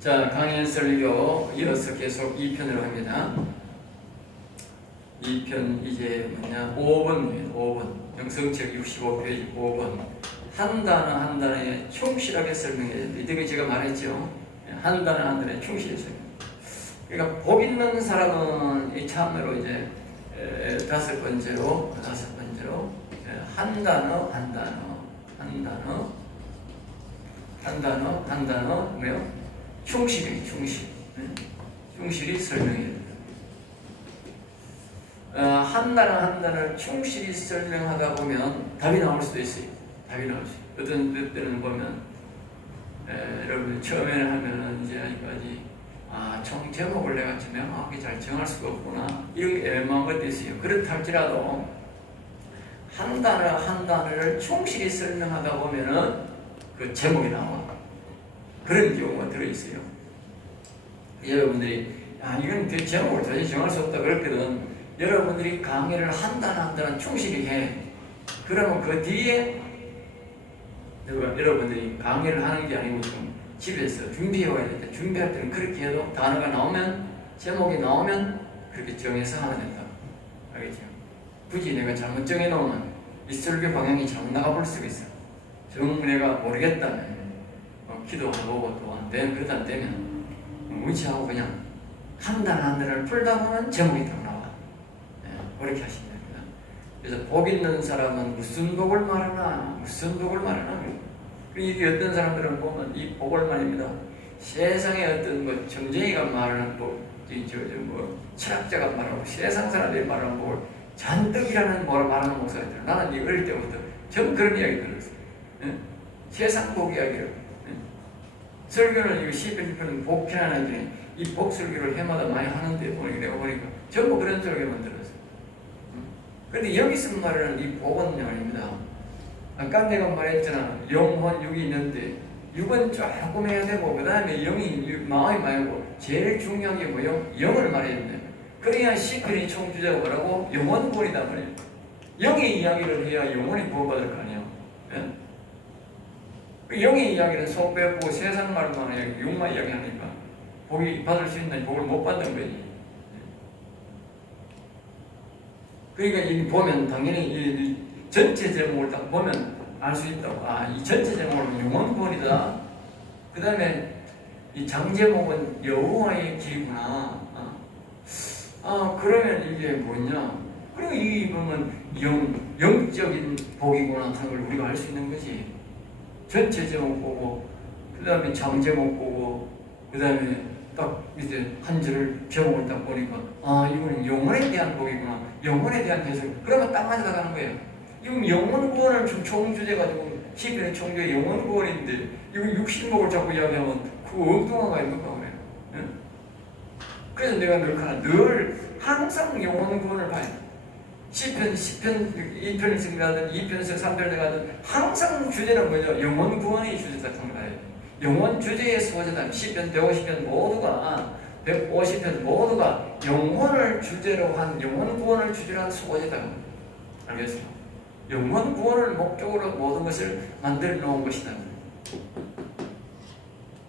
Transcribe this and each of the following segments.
자, 강연 설교 이어서 계속 2편으로 합니다. 2편 이제 뭐냐 5번입니다. 5번 영성책 65페이지 5번 한 단어 한 단어에 충실하게 설명해야 된다. 이때 제가 말했죠. 한 단어 한 단어에 충실히 설명. 그러니까 복 있는 사람은 이 참으로 이제 다섯 번째로 한 단어 한 단어 뭐요? 충실히 설명해야 된다. 한 단어 한 단어를 충실히 설명하다 보면 답이 나올 수도 있어요. 어떤 때는 보면 여러분 처음에는 하면은 이제 아직까지 총 제목을 내가 명확하게 잘 정할 수가 없구나 이런 게 애매한 것도 있어요. 그렇다 할지라도 한 단어 한 단어를 충실히 설명하다 보면은 그 제목이 나와. 그런 경우가 들어있어요. 여러분들이 이건 그 제목을 도저히 정할 수 없다 그랬거든. 여러분들이 강의를 한 단어 한 단어 충실히 해. 그러면 그 뒤에 여러분들이 강의를 하는 게 아니고 좀 집에서 준비해 와야 된다. 준비할 때는 그렇게 해도 단어가 나오면 제목이 나오면 그렇게 정해서 하면 된다. 알겠죠? 굳이 내가 잘못 정해놓으면 이 설교 방향이 잘못 나가볼 수가 있어. 정 내가 모르겠다. 기도하고 또 안 되면 그러다 안 되면 무시하고 그냥 한 단어 한 단어를 풀다 보면 제목이 딱 나와. 그렇게 하시면 됩니다. 그래서 복 있는 사람은 무슨 복을 말하나. 이게 어떤 사람들은 보면 이 복을 말입니다. 세상에 어떤 뭐 정쟁이가 말하는 복, 철학자가 말하고 세상 사람들이 말하는 복을 잔뜩이라는 말하는 목소리들. 나는 이 어릴 때부터 전 그런 이야기 들었어요. 세상 복 이야기를. 설교는 이거 시편은 복편하는 이 복설교를 해마다 많이 하는데 내가 보니까 전부 그런 설교만 들었어요. 그런데 여기서 말하는 이 복은 아닙니다. 아까 내가 말했잖아. 영혼 육이 있는데 육은 조금 해야 되고 그 다음에 영이 마음이 말고 제일 중요한 게 뭐요? 영을 말해야 된다. 그래야 시편이 총주제가 뭐라고? 영혼 구원이다 말이에요. 영의 이야기를 해야 영혼이 구원받을 거 아니에요. 영의 이야기는 속 빼고 세상 말만 해 육만 이야기하니까 복이 받을 수 있는 복을 못 받는 거지. 그러니까 이 보면 당연히 이 전체 제목을 딱 보면 알 수 있다고. 이 전체 제목은 영혼 구원이다. 그 다음에 이 장제목은 여호와의 길이구나. 그러면 이게 뭐냐? 그리고 이 보면 영적인 복이구나 하는 걸 우리가 알 수 있는 거지. 전체 제목 보고, 그 다음에 장제목 보고, 그 다음에 딱 이제 한 절을 제목을 딱 보니까, 이거는 영혼에 대한 복이구나. 영혼에 대한 해석. 그러면 딱 맞아가는 거예요. 이건 영혼 구원을 좀 총주제가지고, 시편의 총주제 영혼 구원인데, 이거 육신복을 자꾸 이야기하면, 그거 엉뚱한 거 아닙니까? 그래. 그래서 내가 늘 항상 영혼 구원을 봐야 돼. 시편 2편씩 가든 2편씩 3편씩 가든 항상 주제는 뭐죠? 영혼 구원의 주제다 합니다. 영혼 주제의 소재다. 시편 150편 모두가 150편 모두가 영혼을 주제로 한 영혼 구원을 주제로 한 소재다. 알겠어요? 영혼 구원을 목적으로 모든 것을 만들어 놓은 것이다.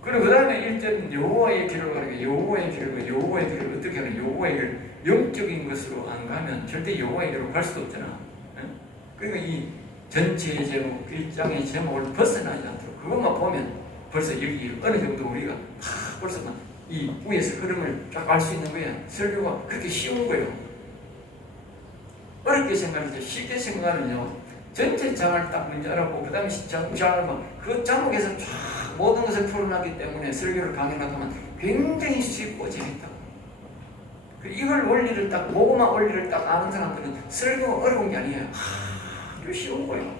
그리고 그 다음에 1절은 여호와의 길을 가리켜. 여호와의 길을 어떻게 하냐? 여호와의 길. 영적인 것으로 안 가면 절대 여호와의 길로 갈 수도 없잖아. 그러니까 이 전체의 제목, 그 장의 제목을 벗어나지 않도록 그것만 보면 벌써 여기 어느 정도 우리가 벌써 이 위에서 흐름을 쫙 알 수 있는 거야. 설교가 그렇게 쉬운 거예요. 어렵게 생각하죠. 쉽게 생각하면요. 전체 장을 딱 먼저 알아보고 그 다음에 장을 그 장목에서 쫙 모든 것을 풀어놨기 때문에 설교를 강연하면 굉장히 쉽고 재밌다. 이걸 원리를 딱 보고만 원리를 딱 아는 사람들은 설교가 어려운 게 아니에요. 이거 쉬운 거예요.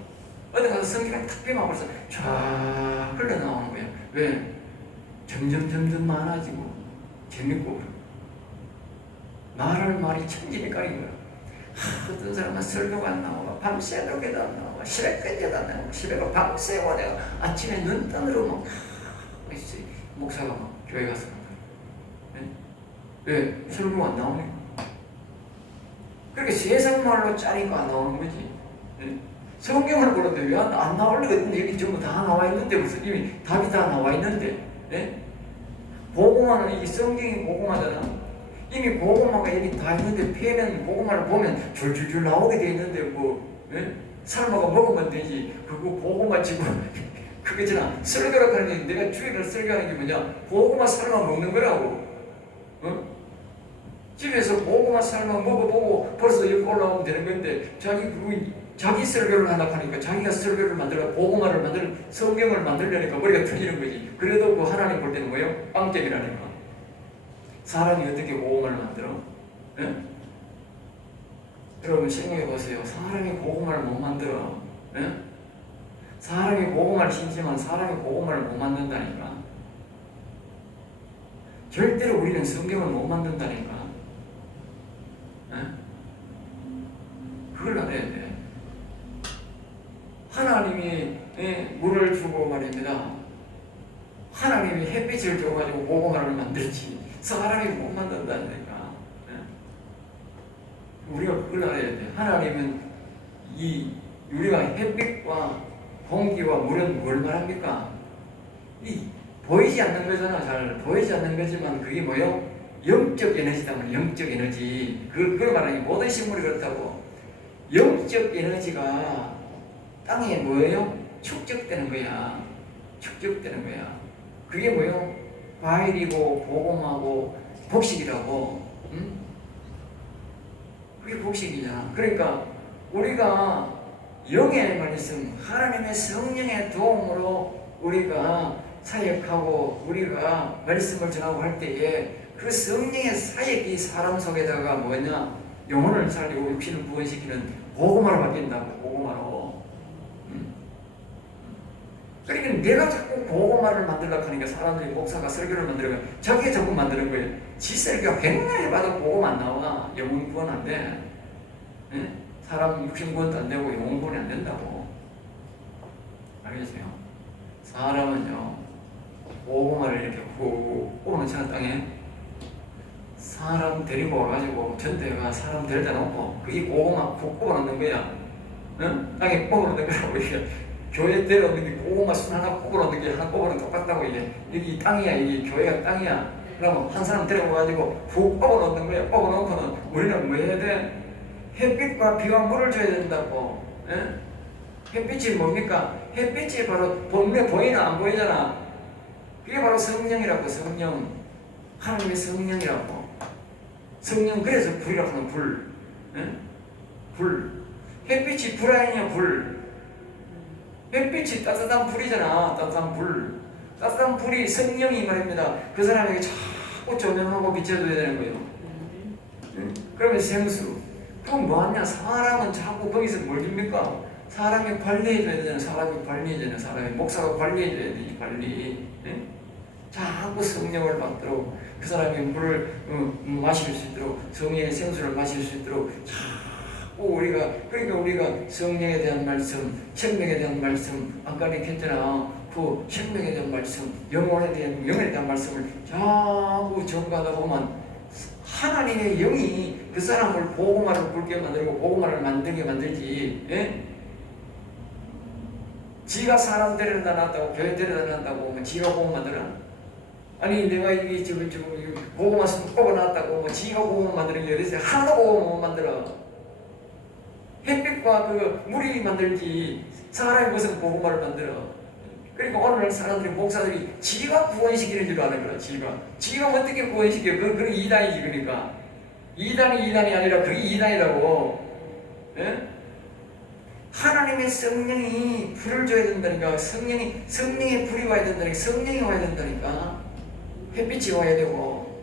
어디 가서 성경을 탁 빼면 벌써 쫙 흘러나오는 거예요. 왜? 점점 많아지고 재밌고 말할 말이 천지니까인 거예요. 어떤 사람은 설교가 안 나와. 밤새도록에도 안 나와. 새벽까지도 안 나와. 새벽을 밤새고 내가 아침에 눈떠으로 막 목사가 막 교회 가서 왜? 설교가 안 나오니까. 그렇게 세상 말로 짜니까 안 나오는 거지. 성경을 보는데 왜 안 나올 리가 있는데 여기 전부 다 나와 있는데 무슨 이미 답이 다 나와 있는데 고구마는 이 성경이 고구마잖아. 이미 고구마가 이미 다 있는데 폐면 고구마를 보면 줄줄줄 나오게 돼 있는데 뭐 삶아가 먹으면 되지. 그거 고구마 지금 그거잖아. 설교라고 하는 게 내가 주일을 설교하는 게 뭐냐? 고구마 삶아 먹는 거라고. 집에서 고구마 삶아 먹어보고 벌써 여기 올라오면 되는 건데 자기 설교를 하려고 하니까 자기가 설교를 만들어 고구마를 만들 성경을 만들려니까 머리가 터지는 거지. 그래도 그 하나님 볼 때는 뭐예요? 빵점이라니까. 사람이 어떻게 고구마를 만들어? 예? 여러분 생각해 보세요. 사람이 고구마를 못 만들어. 예? 사람이 고구마를 심지만 사람이 고구마를 못 만든다니까. 절대로 우리는 성경을 못 만든다니까. 예? 그걸 알아야 돼. 하나님이 물을 주고 말입니다. 하나님이 햇빛을 줘가지고 고구마를 만들지 사람이 못 만든다니까. 우리가 그걸 알아야 돼. 하나님은 우리가 햇빛과 공기와 물은 뭘 말합니까? 보이지 않는 거잖아. 잘 보이지 않는 거지만 그게 뭐요? 영적 에너지다 말이야. 영적 에너지. 그걸 말하는 게 모든 식물이 그렇다고. 영적 에너지가 땅에 뭐예요? 축적되는 거야. 축적되는 거야. 그게 뭐예요? 과일이고 고구마고 복식이라고. 응? 그게 복식이잖아. 그러니까 우리가 영의 말씀, 하나님의 성령의 도움으로 우리가 사역하고 우리가 말씀을 전하고 할 때에 그 성령의 사역이 사람 속에다가 뭐냐? 영혼을 살리고 육신을 부원시키는 고구마로 바뀐다고. 고구마로. 그러니까 내가 자꾸 고구마를 만들려고 하니까 사람들이 목사가 설교를 만들려고 자기가 자꾸 만드는 거예요. 지 설교 백날 봐도 고구마 안 나와. 영혼 구원 안 돼. 예? 사람 육신 구원도 안 되고 영혼 구원이 안 된다고. 알겠어요? 사람은요 고구마를 이렇게 훅 뽑아놓잖아. 땅에 사람 데리고 와가지고 전대가 사람 데려다 놓고 그게 고구마 훅 뽑아놓는 거야. 응? 땅에 뽑아놓는 거라고. 이게 교회 데려오는 게 고구마 순 하나 뽑아놓는 게 하나 뽑아놓는 똑같다고. 이게 여기 땅이야. 이게 교회가 땅이야. 그러면 한 사람 데려와가지고 훅 뽑아놓는 거야. 뽑아놓고는 우리는 뭐 해야 돼? 햇빛과 비와 물을 줘야 된다고. 예? 햇빛이 뭡니까? 햇빛이 바로 본래 보이나 안 보이잖아. 그게 바로 성령이라고. 성령. 하나님의 성령이라고. 성령. 그래서 불이라고 하는 불. 예? 불. 햇빛이 불 아니냐. 불. 햇빛이 따뜻한 불이잖아. 따뜻한 불. 따뜻한 불이 성령이 말입니다. 그 사람에게 자꾸 조명하고 비춰줘야 되는 거예요. 그러면 생수. 그럼 뭐하냐? 사람은 자꾸 거기서 뭘 줍니까? 사람이 관리해줘야 되잖아. 사람이 관리해줘야 되잖아. 사람이 목사가 관리해줘야 돼. 이 관리. 자꾸 성령을 받도록 그 사람이 물을 마실 수 있도록 성령의 생수를 마실 수 있도록 자꾸 그러니까 우리가 성령에 대한 말씀, 생명에 대한 말씀, 아까 얘기했잖아. 그 생명에 대한 말씀, 영에 대한 말씀을 자꾸 전가하다 보면 하나님의 영이 그 사람을 고구마를 굵게 만들고 고구마를 만들게 만들지. 예? 지가 사람 데려다 놨다고 교회 데려다 놨다고 지가 고구마 만들어? 아니 내가 이게 지금 고구마 뽑아놨다고 지가 고구마 만드는 게 어딨어요? 하나도 고구마 못 만들어. 햇빛과 그 물이 만들지 사람이 무슨 고구마를 만들어. 그러니까 오늘 사람들이 목사들이 지가 구원시키는 줄 아는 거야. 지가 어떻게 구원시켜? 그게 이단이지. 그러니까 이단이 아니라 그게 이단이라고. 예? 하나님의 성령이 불을 줘야 된다니까. 성령의 불이 와야 된다니까. 성령이 와야 된다니까. 햇빛이 와야 되고.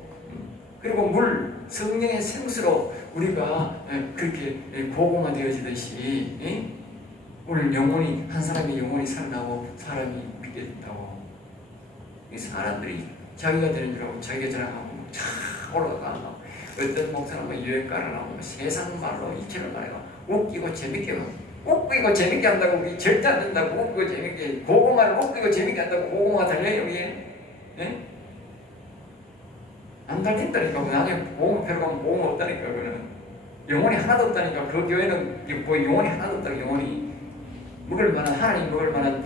그리고 물, 성령의 생수로 우리가 그렇게 고구마 되어지듯이. 예? 오늘 영혼이 한 사람의 영혼이 살아나고 사람이 믿게 된다고. 이 사람들이 자기가 되는 줄 알고 자기가 자랑하고 쫙 올라가고 어떤 목사는 뭐 유행가를 하고 세상 말로 이치를 말해가 웃기고 재밌게 한다고 그게 절대 안 된다고. 웃기고 재밌게 고구마를 웃기고 재밌게 한다고 고구마가 달려요 여기에. 예? 안 달린다니까. 나중에 고구마 패러 가면 고구마 없다니까. 그거는 영혼이 하나도 없다니까. 그 교회는 뭐 영혼이 하나도 없다고. 영혼이 먹을 만한 하나님 먹을 만한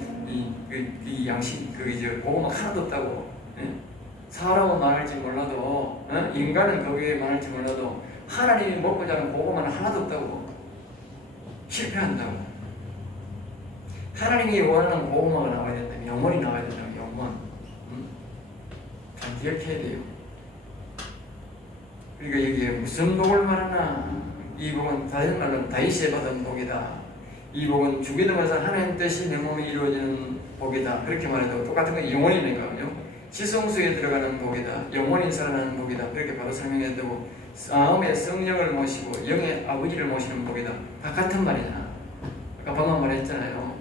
이 양식 고구마 하나도 없다고. 예? 사람은 많을지 몰라도 인간은 거기에 많을지 몰라도 하나님이 먹고자 하는 복음은 하나도 없다고. 실패한다고. 하나님이 원하는 복음화가 나와야 된다. 영원히 나와야 된다. 영원. 잘 기억해야 돼요. 그러니까 여기에 무슨 복을 말하나? 이 복은 다른 말로는 다윗이 받은 복이다. 이 복은 주기도면서 하나님 뜻이 내 몸에 이루어지는 복이다. 그렇게 말해도 똑같은 건 영원히 내가요. 지성소에 들어가는 복이다. 영원히 살아나는 복이다. 그렇게 바로 설명해야 되고, 마음의 성령을 모시고 영의 아버지를 모시는 복이다. 다 같은 말이잖아. 아까 방금 말했잖아요.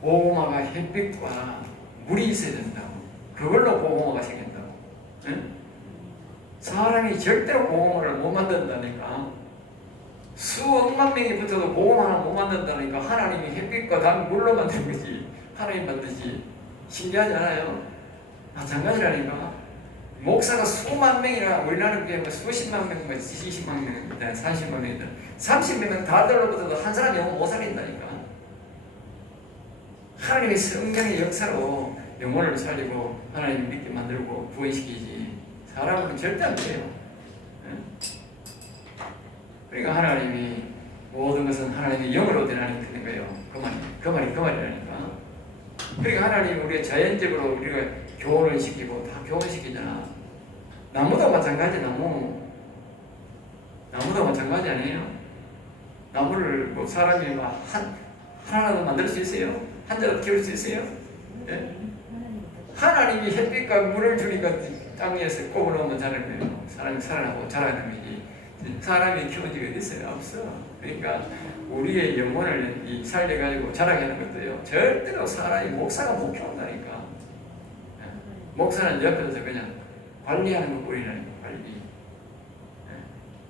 복음화가 햇빛과 물이 있어야 된다고. 그걸로 복음화가 생긴다고. 응? 사람이 절대로 복음화를 못 만든다니까. 수억만 명이 붙어도 복음화를 못 만든다니까. 하나님이 햇빛과 단 물로 만든 거지. 하나님 만드지. 신기하지 않아요? 마찬가지라니까. 목사가 수만 명이나 우리나라는 비하면 수십만 명, 20만 명, 30만 명이다. 30명 다 들러붙어도 한 사람이 영혼 못 살린다니까. 하나님의 성령의 역사로 영혼을 살리고 하나님을 믿게 만들고 구원시키지. 사람은 절대 안 돼요. 그러니까 하나님이 모든 것은 하나님의 영으로 되라는 거예요. 그 말이라니까. 그러니까 하나님 우리가 자연적으로 우리가 교훈을 시키고 다 교훈시키잖아. 나무도 마찬가지. 나무도 마찬가지 아니에요? 나무를 뭐 사람이 막 하나라도 만들 수 있어요? 한 자라도 키울 수 있어요? 예? 하나님이 햇빛과 물을 주니까 땅에서 꼽아놓으면 자라는 거예요. 사람이 살아나고 자라는 거지. 사람이 키운 적이 어디 있어요? 없어. 그러니까 우리의 영혼을 살려가지고 자라게 하는 것도요. 절대로 사람이 목사가 못 키운다니까. 목사는 옆에서 그냥 관리하는 것 뿐이라니까.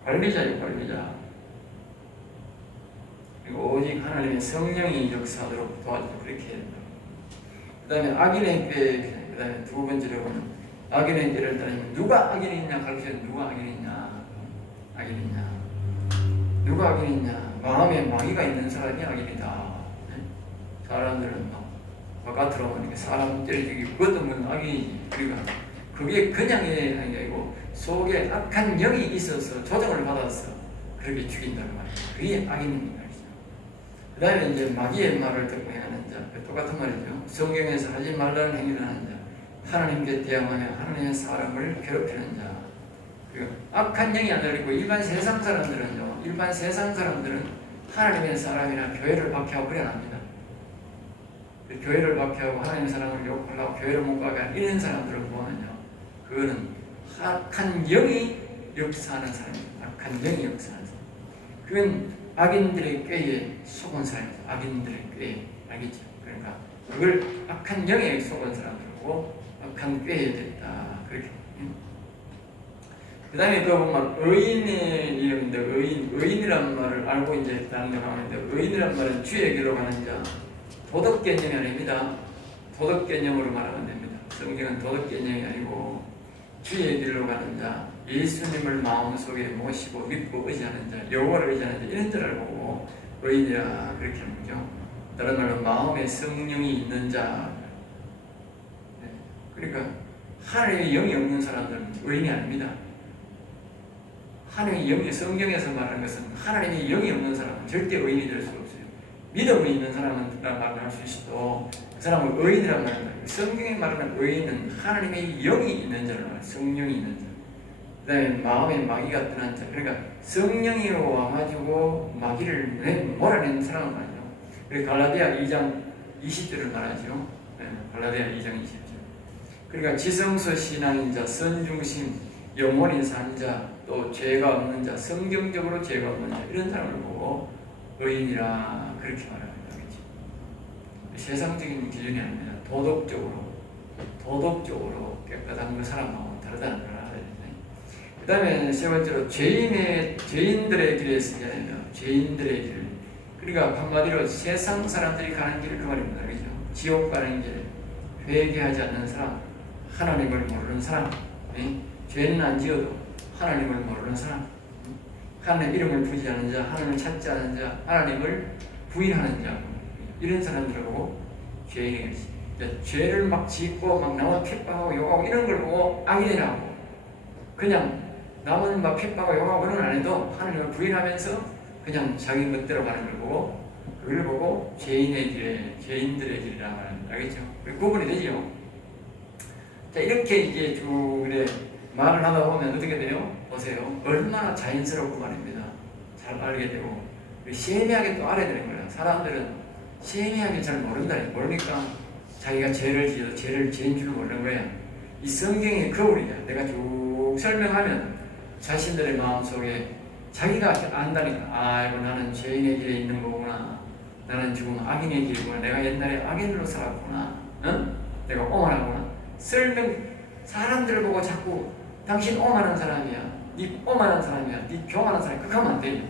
관리자예요. 관리자. 그리고 오직 하나님의 성령이 역사하도록 도와주고 그렇게 해야 된다. 그 다음에 악인의 꾀, 그 다음에 두 번째로 악인의 꾀를 따르면 누가 악인이냐 가르쳐요. 누가 악인이냐. 악인이냐. 누가 악인이냐. 마음에 마귀가 있는 사람이 악인이다. 사람들은 바깥으로 보니까 사람 때리기 그것도 뭐 악인이지. 그러니까 그게 그냥의 악이 아니고 속에 악한 영이 있어서 조정을 받아서 그렇게 죽인다는 말이에요. 그게 악인입니다. 그 다음에 이제 마귀의 말을 듣고 행하는 자. 똑같은 말이죠. 성경에서 하지 말라는 행위를 하는 자. 하나님께 대항하며 하나님의 사람을 괴롭히는 자. 그리고 악한 영이 아니고 일반 세상 사람들은요. 일반 세상 사람들은 하나님의 사람이나 교회를 박해하고 그래 납니다. 교회를 박해하고 하나님의 사람을 욕하려고 교회를 못 가게 하는 이런 사람들을 보면요. 그거는 악한 영이 역사하는 사람입니다. 악한 영이 역사하는 사람. 그건 악인들의 꾀에 속은 사람이죠. 악인들의 꾀에. 알겠죠? 그러니까 그걸 악한 영에 속은 사람들이고 악한 꾀에 됐다. 그렇게. 그 다음에 또 보면 의인의 이름인데 의인이란 말을 알고 이제 단정하는데 의인이란 말은 주의 길로 가는 자. 도덕 개념이 아닙니다. 도덕 개념으로 말하면 됩니다. 성경은 도덕 개념이 아니고 주의 길로 가는 자, 예수님을 마음속에 모시고 믿고 의지하는 자, 여호와를 의지하는 자 이런 자를 보고 의인이라 그렇게 하는 거죠. 다른 말로 마음에 성령이 있는 자. 그러니까 하나님의 영이 없는 사람들은 의인이 아닙니다. 하나님의 영이 성경에서 말하는 것은 하나님의 영이 없는 사람은 절대 의인이 될 수 없어요. 믿음이 있는 사람은 말을 할 수 있어도 그 사람을 의인이라고 말합니다. 성경에 말하는 의인은 하나님의 영이 있는 자를 말해요. 성령이 있는 자. 그 다음에 마음에 마귀가 떠난 자. 그러니까 성령이 와가지고 마귀를 몰아내는 사람을 말이죠. 그리고 갈라디아 2장 20절을 말하죠. 갈라디아 2장 20절. 그러니까 지성소 신앙인 자, 선중심, 영원히 산 자, 또 죄가 없는 자, 성경적으로 죄가 없는 자 이런 사람을 보고 의인이라 그렇게 말합니다. 그렇죠? 세상적인 기준이 아닙니다. 도덕적으로 깨끗한 그 사람하고 다르다는 걸 알아야 되네. 그 다음에 세 번째로 죄인들의 길에 쓰지 않으며 죄인들의 길. 그러니까 한마디로 세상 사람들이 가는 길을 그 말입니다. 그렇죠? 지옥 가는 길, 회개하지 않는 사람, 하나님을 모르는 사람, 죄는 안 지어도 하나님을 모르는 사람, 하나님의 이름을 부르지 않는 자, 하나님을 찾지 않는 자, 하나님을 부인하는 자 이런 사람들을 보고 죄인이 죄를 막 짓고 막 남을 핍박하고 욕하고 이런 걸 보고 악인이라고, 그냥 남은 막 핍박하고 욕하고 그런 건 안 해도 하나님을 부인하면서 그냥 자기 멋대로 가는 걸 보고, 그걸 보고 죄인의 길에, 죄인들의 길이라는 말 알겠죠? 구분이 되죠. 자, 이렇게 이제 쭉 이래 말을 하다 보면 어떻게 돼요? 보세요. 얼마나 자연스럽고 말입니다. 잘 알게 되고 세미하게 또 알아야 되는 거예요. 사람들은 세미하게 잘 모르니까 자기가 죄를 지어도 죄를 지은 줄 모르는 거야. 이 성경의 거울이야. 내가 쭉 설명하면 자신들의 마음속에 자기가 안다니까, 아이고 나는 죄인의 길에 있는 거구나, 나는 지금 악인의 길이구나, 내가 옛날에 악인으로 살았구나, 응? 내가 오만하구나. 사람들을 보고 자꾸 당신 오만한 사람이야, 니 오만한 사람이야, 니 교만한 사람이야, 그렇게 하면 안 돼.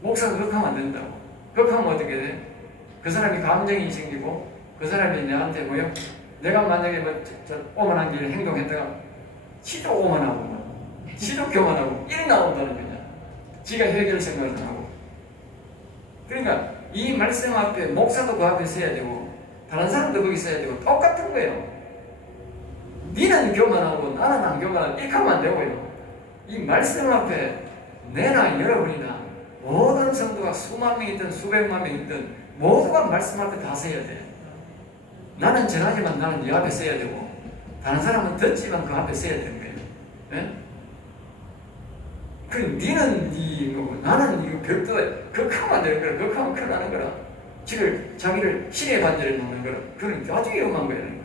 목사가 그렇게 하면 안 된다고. 그렇게 하면 어떻게 돼? 그 사람이 감정이 생기고 그 사람이 내한테 뭐요? 내가 만약에 저 오만한 길을 행동했다가 지도 오만하고 지도 교만하고 이리 나온다는 거냐. 지가 해결 생각을 하고. 그러니까 이 말씀 앞에 목사도 그 앞에 서야 되고 다른 사람도 거기 서야 되고 똑같은 거예요. 니는 교만하고 나는 안 교만하고 이렇게 하면 안 되고요. 이 말씀 앞에 내나 여러분이나 모든 성도가 수만 명 있든 수백만 명 있든 모두가 말씀 앞에 다 서야 돼. 나는 전하지만 나는 네 앞에 서야 되고 다른 사람은 듣지만 그 앞에 서야 되는 거예요. 네? 그럼 니는 니 거고 나는 이거 별도에 그렇게 하면 안 되는 거라. 그렇게 하면 큰일 나는 거라. 자기를 신의 반열에 놓는 거라. 그건 아주 위험한 거예요.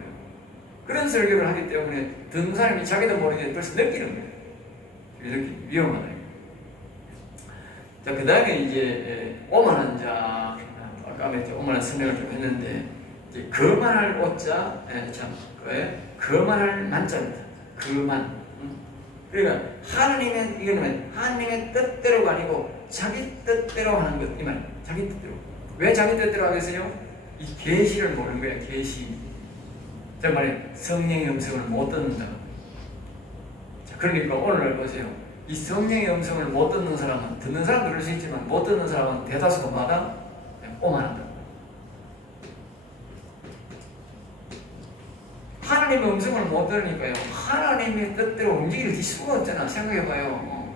그런 설교를 하기 때문에 듣는 사람이 자기도 모르게 벌써 느끼는 거예요. 이렇게 위험하다. 자, 그 다음에 이제 오만한 자, 아까 오만한 설명을 좀 했는데, 이제 거만할 오자, 참, 거만할 만자입니다. 거만. 그러니까 하나님의, 이거는 하나님의 뜻대로가 아니고 자기 뜻대로 하는 것, 이 말, 자기 뜻대로. 왜 자기 뜻대로 하겠어요? 이 계시를 모르는 거야, 계시. 자, 말에 성령의 음성을 못 듣는다. 자, 그러니까 오늘날 보세요. 이 성령의 음성을 못 듣는 사람은, 듣는 사람도 그럴 수 있지만 못 듣는 사람은 대다수가 마다 오만한다. 하나님의 음성을 못 들으니까요, 하나님의 뜻대로 움직일 수가 없잖아. 생각해봐요.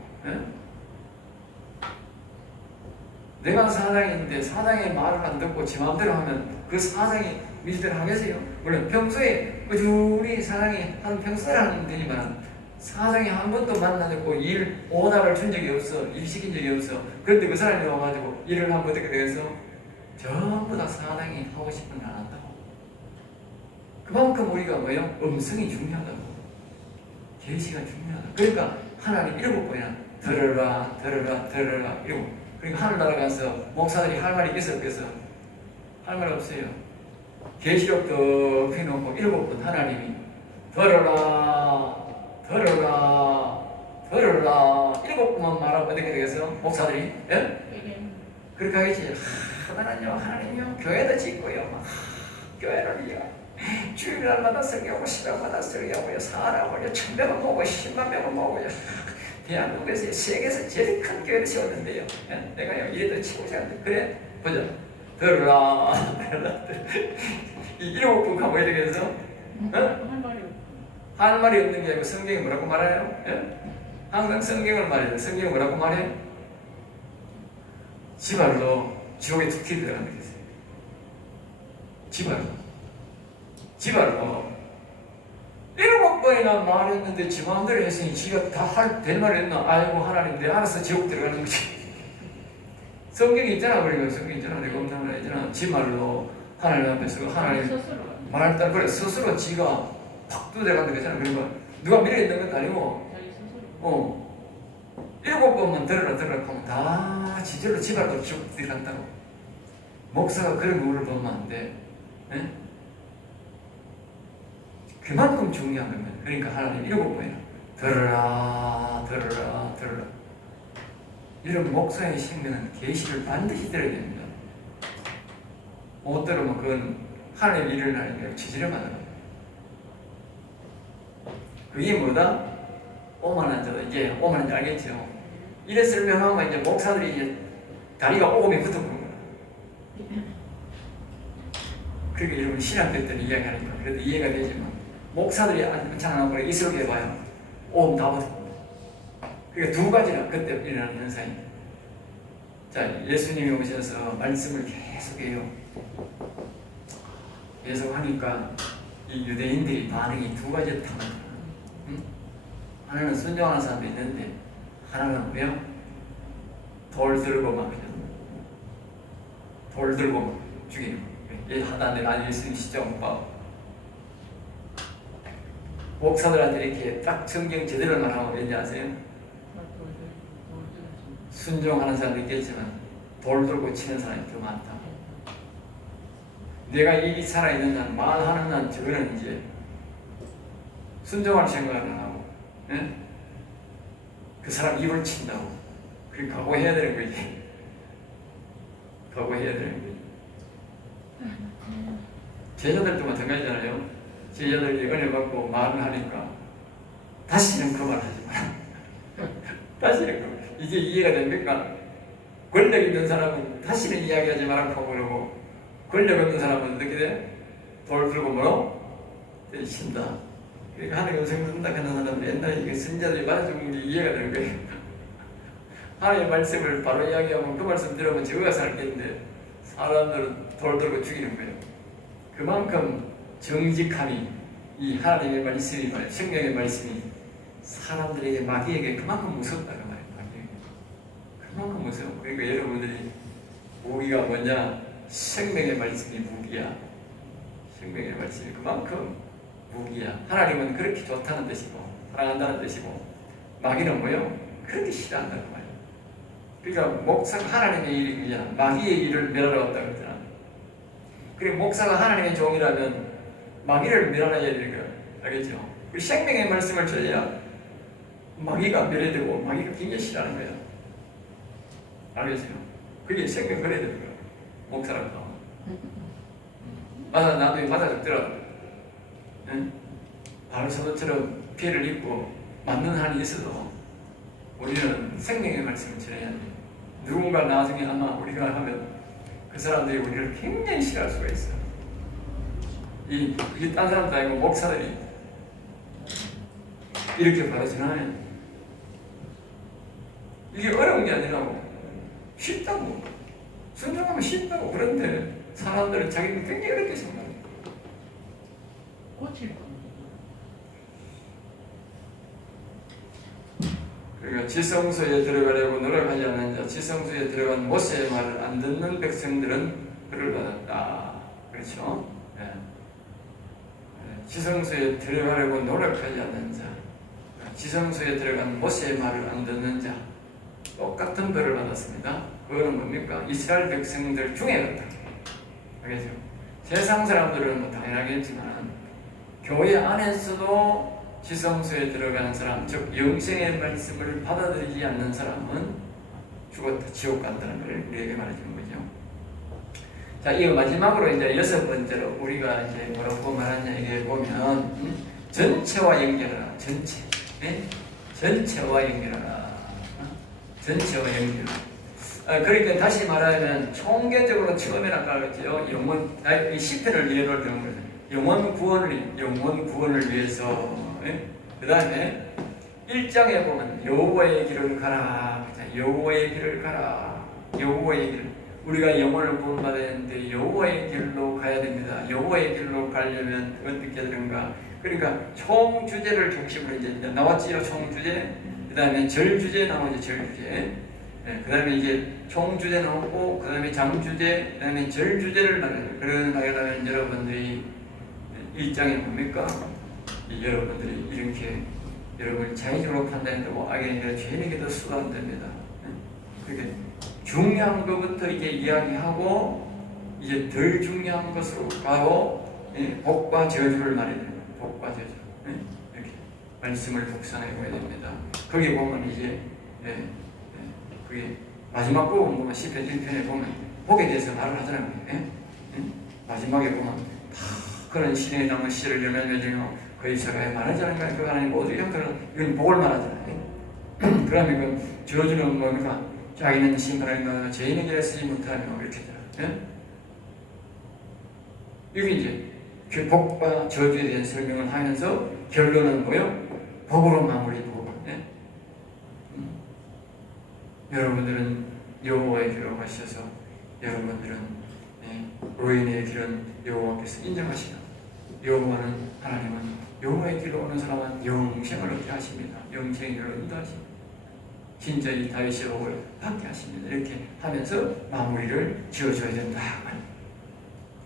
내가 사장인데 사장의 말을 안 듣고 지 마음대로 하면 그 사장이 미지대로 하겠어요? 물론 평소에 꾸준히 사장이 한 평소에 하는 되지만 사장이 한 번도 만나고 일 오다를 준 적이 없어. 일 시킨 적이 없어. 그런데 그 사람이 와가지고 일을 하면 어떻게 되겠어? 전부 다 사장이 하고 싶은 일 안 한다고. 그만큼 우리가 뭐예요? 음성이 중요하다고. 계시가 중요하다. 그러니까 하나님 7번이나 들으라 들으라 들으라 이러고. 그러니까 하늘나라 가서 목사들이 할 말이 있어 없겠어? 할 말 없어요. 계시록도 펴놓고 7번 하나님이 들으라 들으라 들으라 7번만 말하면 어떻게 되겠어? 목사들이? 예? 그렇게 하겠지. 하나님요 교회도 짓고요 교회를요 주일날마다 설교하고 시간마다 설교하고요 사람을요 1000명을 모으고 10만 명을 모으고요 대한민국에서 세계에서 제일 큰 교회를 세웠는데요. 예? 내가요 이래도 치고 생각하는데 그래 보자. 들으라 이 7번 가면 어떻게 되겠어? 할 말이 없는 게 아니고 성경이 뭐라고 말해요? 예? 항상 성경을 말해요. 성경이 뭐라고 말해요? 지발로 지옥에 툭 들어가는 게 있어요. 지발로 7번이나 말했는데 지 마음대로 했으니 지가 다 될 말이 했나? 아이고 하나님 내 알아서 지옥 들어가는 거지. 성경이 있잖아. 그러니까 성경이 있잖아. 내가 없는 말 있잖아. 지 말로 하나님 앞에서 하나님 말 따라 그래 스스로 지가 팍 들어가는 거잖아. 그러니까 누가 미래 있는 것도 아니고 7번만 들으라 하면 다 지절로 지발로 지옥 들어간다고. 목사가 그런 우를 보면 안 돼. 네? 그만큼 중요한 겁니다. 그러니까 하나님 7번이나 들으라 들으라 들으라. 이런 목사의 생명은 계시를 반드시 들어야 됩니다. 못 들으면 그건 하나님 일을 하는 게 지지름하는 겁니다. 그게 뭐다? 오만한 자다. 이제 오만한 자 알겠죠? 이래 설명하면 이제 목사들이 이제 다리가 오금에 붙어버린 거야. 그러니까 여러분 신학교 때는 이야기하니까 그래도 이해가 되지만 목사들이 찬양하고 이슬을 해봐요. 오, 나보다. 그러니까 두 가지나 그때 일어나는 현상이. 자, 예수님이 오셔서 말씀을 계속해요. 계속 하니까 이 유대인들이 반응이 두 가지였단 말이야. 응? 하나는 순종하는 사람도 있는데 하나는 왜요? 돌 들고 막 돌 들고 막 죽이는 거예요. 하다는데 난 예수님 진짜 못 봐. 목사들한테 이렇게 딱 성경 제대로 말하면 왠지 아세요? 순종하는 사람도 있겠지만 돌 들고 치는 사람이 더 많다. 내가 이 살아있는 한 말하는 한 저거는 이제 순종할 생각을 안 하고, 예? 그 사람 입을 친다고. 그게 각오해야 되는 거지. 각오해야 되는 거지. 제자들도 마찬가지잖아요. 제자들이 은혜 받고 말을 하니까 다시는 그 말 하지 마라. 다시는 그 이게 이해가 됩니까? 권력 있는 사람은 다시는 이야기하지 말라고 그러고 권력 없는 사람은 어떻게 돼? 돌 들고 뭐로? 때리신다. 그러니까 하나님 음성 듣는다 하는 사람은 옛날에 이게 선자들이 말해준 게 이해가 되는 거예요. 하나님의 말씀을 바로 이야기하면 그 말씀 들으면 저거가 살겠는데 사람들은 돌 들고 죽이는 거예요. 그만큼 정직함이 이 하나님의 말씀이 성경의 말씀이 사람들에게 마귀에게 그만큼 무섭다고 말해요. 마귀에게 그만큼 무서워. 그러니까 여러분들이 무기가 뭐냐? 생명의 말씀이 무기야. 생명의 말씀이 그만큼 무기야. 하나님은 그렇게 좋다는 뜻이고 사랑한다는 뜻이고 마귀는 뭐요? 그렇게 싫어한다는 말이에요. 그러니까 목사가 하나님의 일이야. 마귀의 일을 멸하러 왔다 그러잖아. 그리고 목사가 하나님의 종이라면 마귀를 멸하여야 되는 거야. 알겠죠? 그 생명의 말씀을 전해야 마귀가 멸해되고 마귀가 굉장히 싫어하는 거야. 알겠죠? 그게 생명 그래야 되는 거야. 목사라고. 맞아, 나도 맞아 죽더라고. 응? 바울사도처럼 피해를 입고 맞는 한이 있어도 우리는 생명의 말씀을 전해야 돼. 누군가 나중에 아마 우리가 하면 그 사람들이 우리를 굉장히 싫어할 수가 있어. 이게 딴 사람도 아니고 목사들이 이렇게 바라지나요? 이게 어려운 게 아니라고. 쉽다고. 순종하면 쉽다고. 그런데 사람들은 자기는 굉장히 어렵게 생각해요. 고칠 겁니다. 그러니까 지성소에 들어가려고 노력하지 않는 자, 지성소에 들어간 모세의 말을 안 듣는 백성들은 벌을 받았다. 그렇죠? 네. 지성소에 들어가려고 노력하지 않는 자, 지성소에 들어간 모세의 말을 안 듣는 자, 똑같은 벌을 받았습니다. 그거는 뭡니까? 이스라엘 백성들 중에 그렇다. 알겠죠? 세상 사람들은 뭐 당연하겠지만 교회 안에서도 지성소에 들어가는 사람, 즉 영생의 말씀을 받아들이지 않는 사람은 죽었다, 지옥 간다는 걸 우리에게 말해주는 거죠. 자, 이거 마지막으로 이제 6번째로 우리가 이제 뭐라고 말하냐 이게 보면 전체와 연결하라. 전체, 네? 전체와 연결하라. 전체와 연결. 그러니까 다시 말하면 총계적으로 처음에 아까 그랬죠. 이 시편을 예로 드는 거죠. 영원 구원을 위해서. 그 다음에 1장에 보면 여호와의 길을 가라. 여호와의 길을 가라. 여호와의 길. 우리가 영혼을 구원받아야 되는데 여호와의 길로 가야 됩니다. 여호와의 길로 가려면 어떻게 되는가? 그러니까 총 주제를 중심으로 이제 나왔지요. 총 주제. 그 다음에 절 주제 나오죠. 절 주제. 그 다음에 이제 총 주제 나오고 그 다음에 장 주제, 그 다음에 절 주제를 말해요. 그러면 여러분들이 1장에 뭡니까? 여러분들이 이렇게 여러분 자의적으로 판단한다고 악인에게 죄인에게도 수가 안 됩니다. 그게 중요한 것부터 이제 이야기하고 이제 덜 중요한 것으로 가고 복과 저주를 말해야 됩니다. 복과 저주 이렇게 말씀을 묵상해 보야 됩니다. 거기 보면 이제 그게 마지막 부분 보면 시편 1편에 보면 복에 대해서 말을 하잖아요. 마지막에 보면 그런 신의 나무 씨를 열매맺으며 그 이사가에 말하지 않을까요? 그 하나님 모두 형태는 이건 복을 말하잖아요. 그러면 그 저주는 뭡니까? 자기는 신발인가 죄인에게 쓰지 못하며 이렇게 되나? 이게 이제 그 복과 저주에 대한 설명을 하면서 결론은 뭐요? 복으로 마무리. 복. 예? 여러분들은 여호와의 길로 가셔서 여러분들은 의인의 길은 여호와께서 인정하시나 여호와는 하나님은 여호와의 길로 오는 사람은 영생을 얻게 하십니다. 영생의 길로 인도하십니다. 진짜 이 다윗의 복을 받게 하십니다. 이렇게 하면서 마무리를 지어줘야 된다.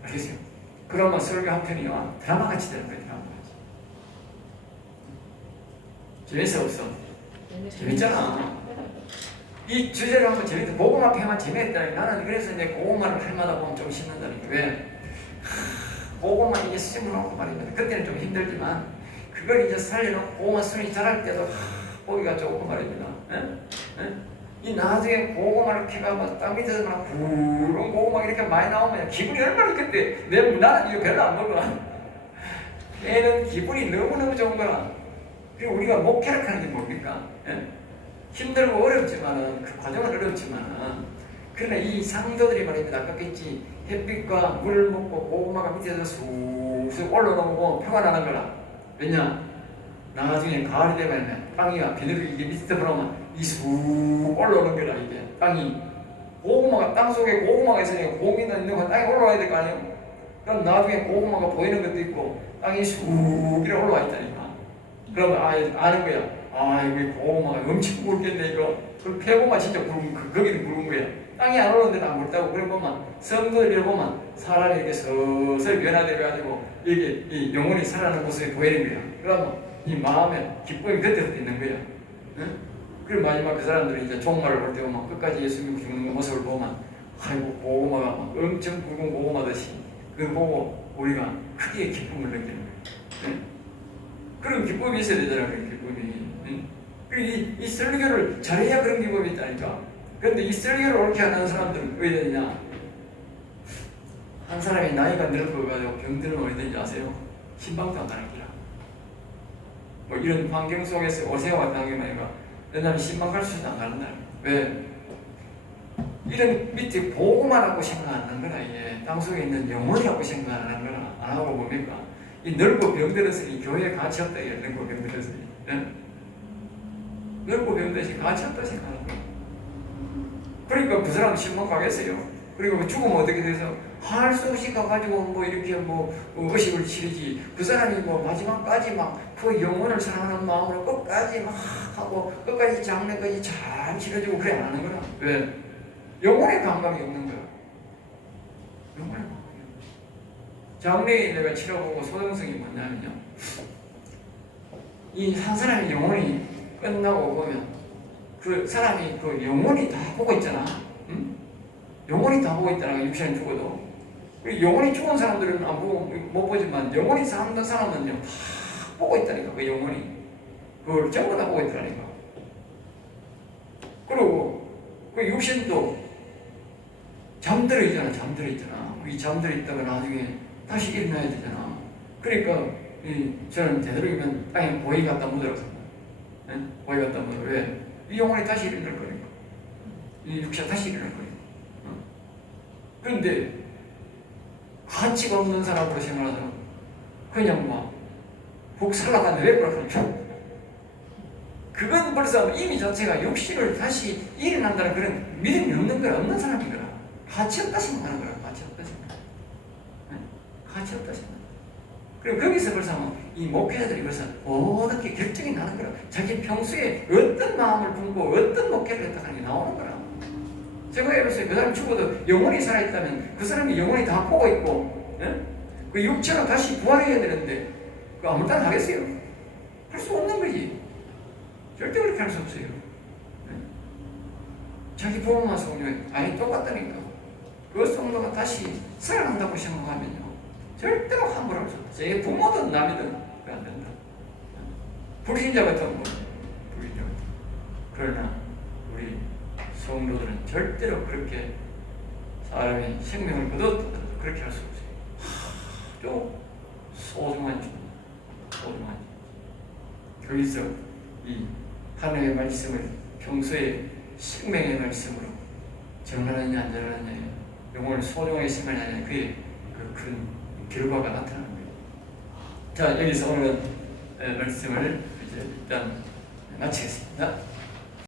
알겠어요? 그러면 설교 한 편이 드라마같이 되는 거예요. 드라마같이. 재밌어 없어? 재밌잖아. 이 주제를 한번 재밌다. 고구마 패만 재미있다. 나는 그래서 이제 고구마를 할 마다 보면 좀 신난다니까. 왜? 고구마 이제 심어놓고 말입니다. 그때는 좀 힘들지만 그걸 이제 살려놓고 고구마 순이 자랄 때도 보기가 좋고 말입니다. 이 나중에 고구마를 피가 땅 밑에서 막 굵은 고구마 이렇게 많이 나오면 기분이 얼마나 그때 나는 이거 별로 안 먹어. 얘는 기분이 너무너무 좋은 거야. 그리고 우리가 목회를 하는 게 뭡니까? 힘들고 어렵지만은 그 과정은 어렵지만은 그러나 이 상도들이 말입니다. 아까 했지 햇빛과 물을 먹고 고구마가 밑에서 쑥쑥 올라오고 표가 나는 거라. 왜냐? 나중에 가을이 되면 땅이가 비늘이 이게 밑에 들어오면 이 쑥 올라오는 거라. 이게 땅이 고구마가 땅 속에 고구마가 있으니까 고기가 있는 건 땅에 올라와야 될 거 아니에요? 그럼 나중에 고구마가 보이는 것도 있고 땅이 쑥 이렇게 올라와 있다니까. 그러면 아는 거야. 이거 고구마가 엄청 굵겠네 이거. 그 폐고마 진짜 굵은 거기는 굵은 거야. 땅이 안 오는 데는 안 굵다고. 그래 보면 성도들을 보면 사람이 이렇게 서서히 변화되어가지고 이게 이 영혼이 살아나는 모습이 보이는 거야. 그러면 이 마음에 기쁨이 그때부터 있는 거야. 응? 그리고 마지막 그 사람들이 이제 종말을 볼 때 보면 끝까지 예수님 죽는 모습을 보면 아이고 고구마가 엄청 굵은 고구마듯이 그걸 보고 우리가 크게 기쁨을 느끼는 거야. 응? 그런 기쁨이 있어야 되잖아. 그런 기쁨이. 응? 이 설교를 잘해야 그런 기쁨이 있다니까. 그런데 이 설교를 옳게 하는 사람들은 왜 되느냐? 한 사람이 나이가 늙어가지고 병드는 왜 되는지 아세요? 신방도 안 가는 기라. 뭐 이런 환경 속에서 오세와 같은 환경이니까 왜냐하면 신방 갈 수도 안 가는 날. 왜? 이런 밑에 보고만 하고 생각 안 하는 거라. 이게 땅속에 있는 영혼이라고 생각 안 하는 거라. 안 하고 뭡니까? 이 늙고 병들었으니 교회에 가치 없다. 이게 늙고 병들었으니. 네? 늙고 병들었으니 가치 없다 생각하는 거야. 그러니까 그 사람 신방 가겠어요. 그리고 죽으면 어떻게 돼서 할 수 없이 가가지고 뭐 이렇게 의식을 치르지. 그 사람이 뭐 마지막까지 막 그 영혼을 사랑하는 마음으로 끝까지 막 하고 끝까지 장례까지 잘 치러주고 그래 안 하는 거라. 왜? 영혼의 감각이 없는 거야. 영혼의 감각이 없는 거야. 장례에 내가 치러보고 소정성이 뭐냐면요. 이 한 사람의 영혼이 끝나고 보면 그 사람이 그 영혼이 다 보고 있잖아. 응? 영혼이 다 보고 있다는 거야. 육신은 죽어도. 영혼이 죽은 사람들은 안 보고 못 보지만 영혼이 사는 사람은요 다 보고 있다니까. 그 영혼이 그걸 전부 다 보고 있다니까. 그리고 그 육신도 잠들어 있잖아. 잠들어 있잖아. 이 잠들어 있다가 나중에 다시 일어나야 되잖아. 그러니까 저는 되도록이면 땅에 고이 갖다 묻어서 고이 갖다 묻어. 왜? 이 영혼이 다시 일어날 거니까. 이 육체가 다시 일어날 거니까. 그런데 가치가 없는 사람으로 생각하면 그냥 훅 살아가는 왜 그럴까? 그건 벌써 이미 자체가 육신을 다시 일어난다는 그런 믿음이 없는 거라. 없는 사람인 거라. 가치 없다 생각하는 거라. 가치 없다 생각. 가치 없다 생각. 그럼 거기서 벌써 이 목회자들이 벌써 모든 게 결정이 나는 거라. 자기 평소에 어떤 마음을 품고 어떤 목회를 했다 하는 게 나오는 거라. 제가 예를 들어서 그 사람이 죽어도 영혼이 살아있다면 그 사람이 영혼이 다 보고 있고 그 육체가 다시 부활해야 되는데 그 아무 말 하겠어요? 할 수 없는 거지. 절대 그렇게 할 수 없어요. 자기 부모만 성령이 아니 똑같다니까. 그 성도가 다시 살아난다고 생각하면요 절대로 함부로 할 수 없어요. 제 부모든 남이든 안 된다. 불신자 같은 분, 불신자 같은. 그러나 우리 성도들은 절대로 그렇게 사람의 생명을 거둬도 그렇게 할 수 없어요. 아주 소중한 줄, 소중한 줄. 거기서 이 하나님의 말씀을 평소에 생명의 말씀으로 전하느냐 안 전하느냐, 영혼을 소중하게 생각하느냐, 그게 그 큰 결과가 나타나는 거예요. 자, 여기서 오늘 말씀을 이제 일단 마치겠습니다.